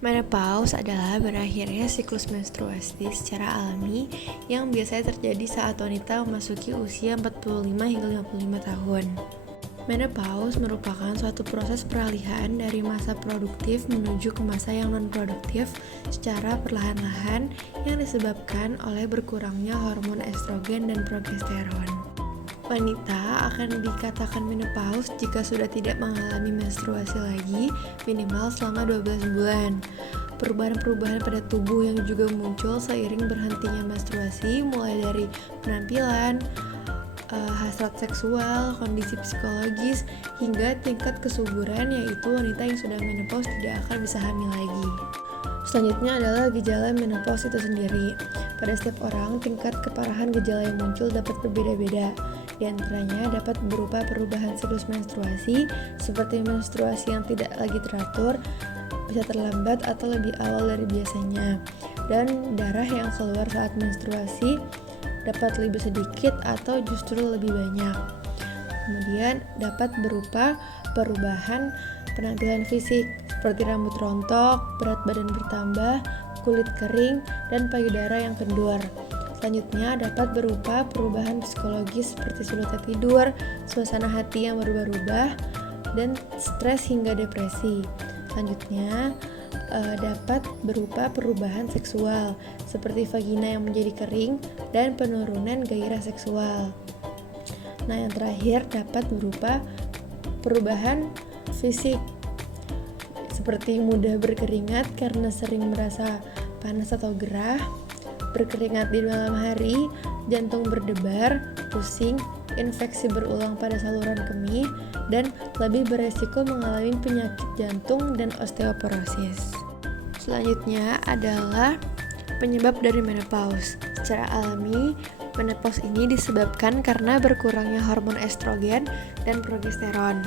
Menopause adalah berakhirnya siklus menstruasi secara alami yang biasanya terjadi saat wanita memasuki usia 45 hingga 55 tahun. Menopause merupakan suatu proses peralihan dari masa produktif menuju ke masa yang non-produktif secara perlahan-lahan yang disebabkan oleh berkurangnya hormon estrogen dan progesteron. Wanita akan dikatakan menopause jika sudah tidak mengalami menstruasi lagi minimal selama 12 bulan. Perubahan-perubahan pada tubuh yang juga muncul seiring berhentinya menstruasi mulai dari penampilan, hasrat seksual, kondisi psikologis, hingga tingkat kesuburan, yaitu wanita yang sudah menopause tidak akan bisa hamil lagi. Selanjutnya adalah gejala menopause itu sendiri. Pada setiap orang, tingkat keparahan gejala yang muncul dapat berbeda-beda. Di antaranya dapat berupa perubahan siklus menstruasi, seperti menstruasi yang tidak lagi teratur, bisa terlambat atau lebih awal dari biasanya, dan darah yang keluar saat menstruasi dapat lebih sedikit atau justru lebih banyak. Kemudian dapat berupa perubahan penampilan fisik, seperti rambut rontok, berat badan bertambah, kulit kering, dan payudara yang kendor. Selanjutnya dapat berupa perubahan psikologis seperti sulitnya tidur, suasana hati yang berubah-ubah, dan stres hingga depresi. Selanjutnya dapat berupa perubahan seksual seperti vagina yang menjadi kering dan penurunan gairah seksual. Nah, yang terakhir dapat berupa perubahan fisik seperti mudah berkeringat karena sering merasa panas atau gerah, berkeringat di malam hari, jantung berdebar, pusing, infeksi berulang pada saluran kemih, dan lebih beresiko mengalami penyakit jantung dan osteoporosis. Selanjutnya adalah penyebab dari menopause. Secara alami, menopause ini disebabkan karena berkurangnya hormon estrogen dan progesteron.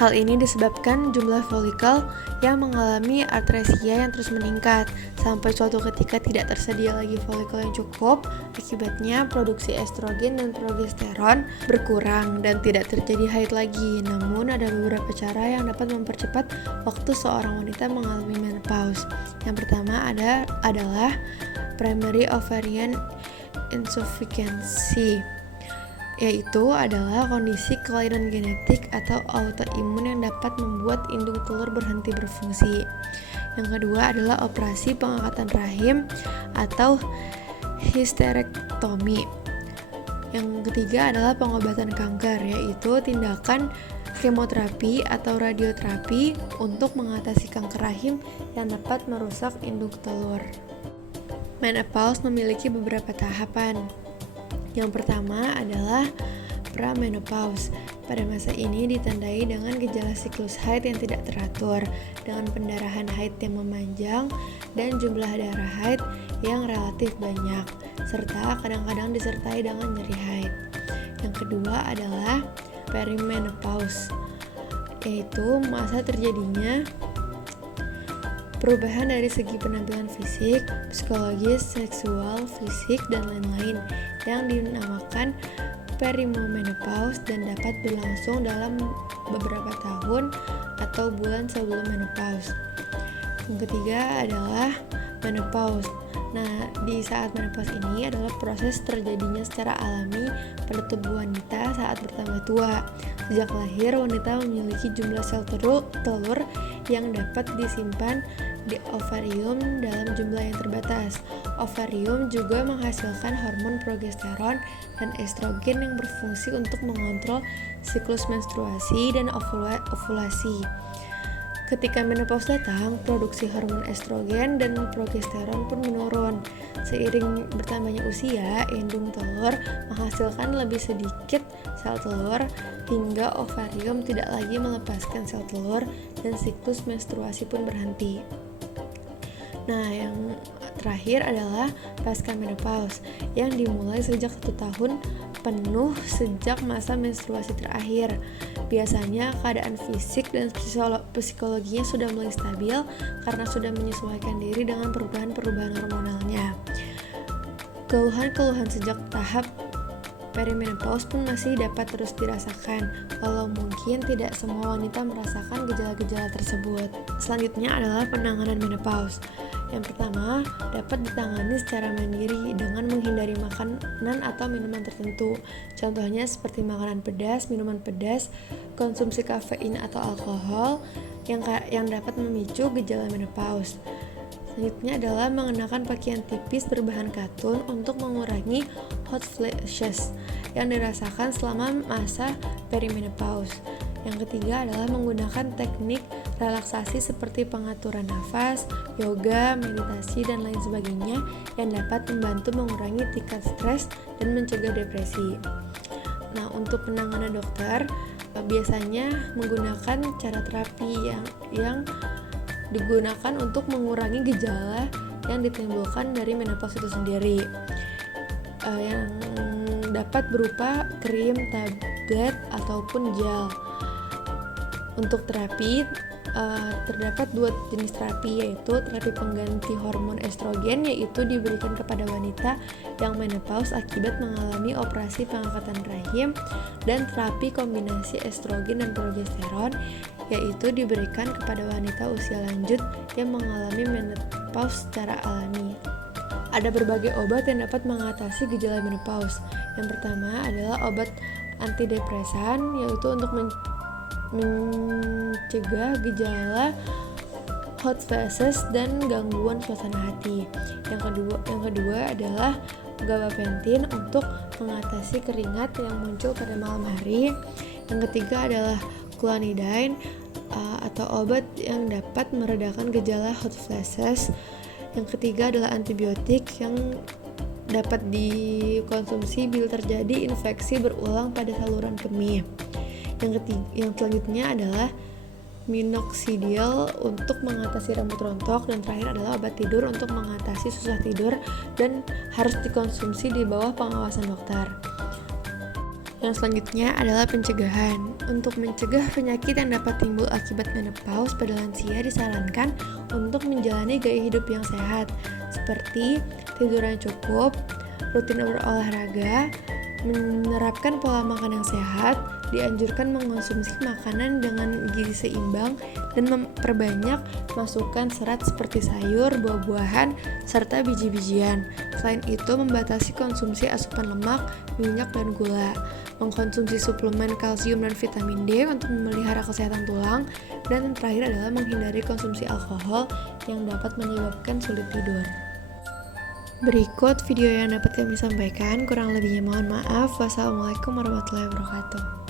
Hal ini disebabkan jumlah folikel yang mengalami atresia yang terus meningkat sampai suatu ketika tidak tersedia lagi folikel yang cukup. Akibatnya produksi estrogen dan progesteron berkurang dan tidak terjadi haid lagi. Namun ada beberapa cara yang dapat mempercepat waktu seorang wanita mengalami menopause. Yang pertama adalah primary ovarian insufficiency, yaitu adalah kondisi kelainan genetik atau autoimun yang dapat membuat indung telur berhenti berfungsi. Yang kedua adalah operasi pengangkatan rahim atau hysterektomi. Yang ketiga adalah pengobatan kanker, yaitu tindakan kemoterapi atau radioterapi untuk mengatasi kanker rahim yang dapat merusak indung telur. Menopause memiliki beberapa tahapan. Yang pertama adalah pramenopause. Pada masa ini ditandai dengan gejala siklus haid yang tidak teratur, dengan pendarahan haid yang memanjang dan jumlah darah haid yang relatif banyak, serta kadang-kadang disertai dengan nyeri haid. Yang kedua adalah perimenopause, yaitu masa terjadinya perubahan dari segi penampilan fisik, psikologis, seksual, fisik, dan lain-lain yang dinamakan perimenopause dan dapat berlangsung dalam beberapa tahun atau bulan sebelum menopause. Yang ketiga adalah menopause. Nah, di saat menopause ini adalah proses terjadinya secara alami pada tubuh wanita saat bertambah tua. Sejak lahir, wanita memiliki jumlah sel telur yang dapat disimpan di ovarium dalam jumlah yang terbatas. Ovarium juga menghasilkan hormon progesteron dan estrogen yang berfungsi untuk mengontrol siklus menstruasi dan ovulasi. Ketika menopause datang, produksi hormon estrogen dan progesteron pun menurun. Seiring bertambahnya usia, indung telur menghasilkan lebih sedikit sel telur hingga ovarium tidak lagi melepaskan sel telur dan siklus menstruasi pun berhenti. Nah, yang terakhir adalah pasca menopause yang dimulai sejak 1 tahun penuh sejak masa menstruasi terakhir. Biasanya keadaan fisik dan psikologinya sudah mulai stabil karena sudah menyesuaikan diri dengan perubahan-perubahan hormonalnya. Keluhan-keluhan sejak tahap Perimenopause pun masih dapat terus dirasakan, walau mungkin tidak semua wanita merasakan gejala-gejala tersebut. Selanjutnya adalah penanganan menopause. Yang pertama, dapat ditangani secara mandiri dengan menghindari makanan atau minuman tertentu. Contohnya seperti makanan pedas, minuman pedas, konsumsi kafein atau alkohol yang dapat memicu gejala menopause. Selanjutnya adalah mengenakan pakaian tipis berbahan katun untuk mengurangi hot flashes yang dirasakan selama masa perimenopause. Yang ketiga adalah menggunakan teknik relaksasi seperti pengaturan nafas, yoga, meditasi, dan lain sebagainya yang dapat membantu mengurangi tingkat stres dan mencegah depresi. Nah, untuk penanganan dokter biasanya menggunakan cara terapi yang digunakan untuk mengurangi gejala yang ditimbulkan dari menopause itu sendiri, yang dapat berupa krim, tablet, ataupun gel. Untuk terapi terdapat dua jenis terapi, yaitu terapi pengganti hormon estrogen, yaitu diberikan kepada wanita yang menopause akibat mengalami operasi pengangkatan rahim, dan terapi kombinasi estrogen dan progesteron, yaitu diberikan kepada wanita usia lanjut yang mengalami menopause secara alami. Ada berbagai obat yang dapat mengatasi gejala menopause. Yang pertama adalah obat antidepresan, yaitu untuk mencegah gejala hot flashes dan gangguan suasana hati. Yang kedua adalah gabapentin untuk mengatasi keringat yang muncul pada malam hari. Yang ketiga adalah clonidine atau obat yang dapat meredakan gejala hot flashes. Yang ketiga adalah antibiotik yang dapat dikonsumsi bila terjadi infeksi berulang pada saluran kemih. Yang selanjutnya adalah minoxidil untuk mengatasi rambut rontok, dan terakhir adalah obat tidur untuk mengatasi susah tidur dan harus dikonsumsi di bawah pengawasan dokter. Yang selanjutnya adalah pencegahan. Untuk mencegah penyakit yang dapat timbul akibat menopause pada lansia, disarankan untuk menjalani gaya hidup yang sehat, seperti tidur yang cukup, rutin berolahraga, menerapkan pola makan yang sehat, dianjurkan mengonsumsi makanan dengan gizi seimbang, dan memperbanyak masukan serat seperti sayur, buah-buahan, serta biji-bijian. Selain itu, membatasi konsumsi asupan lemak, minyak, dan gula, mengkonsumsi suplemen kalsium dan vitamin D untuk memelihara kesehatan tulang, dan terakhir adalah menghindari konsumsi alkohol yang dapat menyebabkan sulit tidur. Berikut video yang dapat kami sampaikan, kurang lebihnya mohon maaf. Wassalamualaikum warahmatullahi wabarakatuh.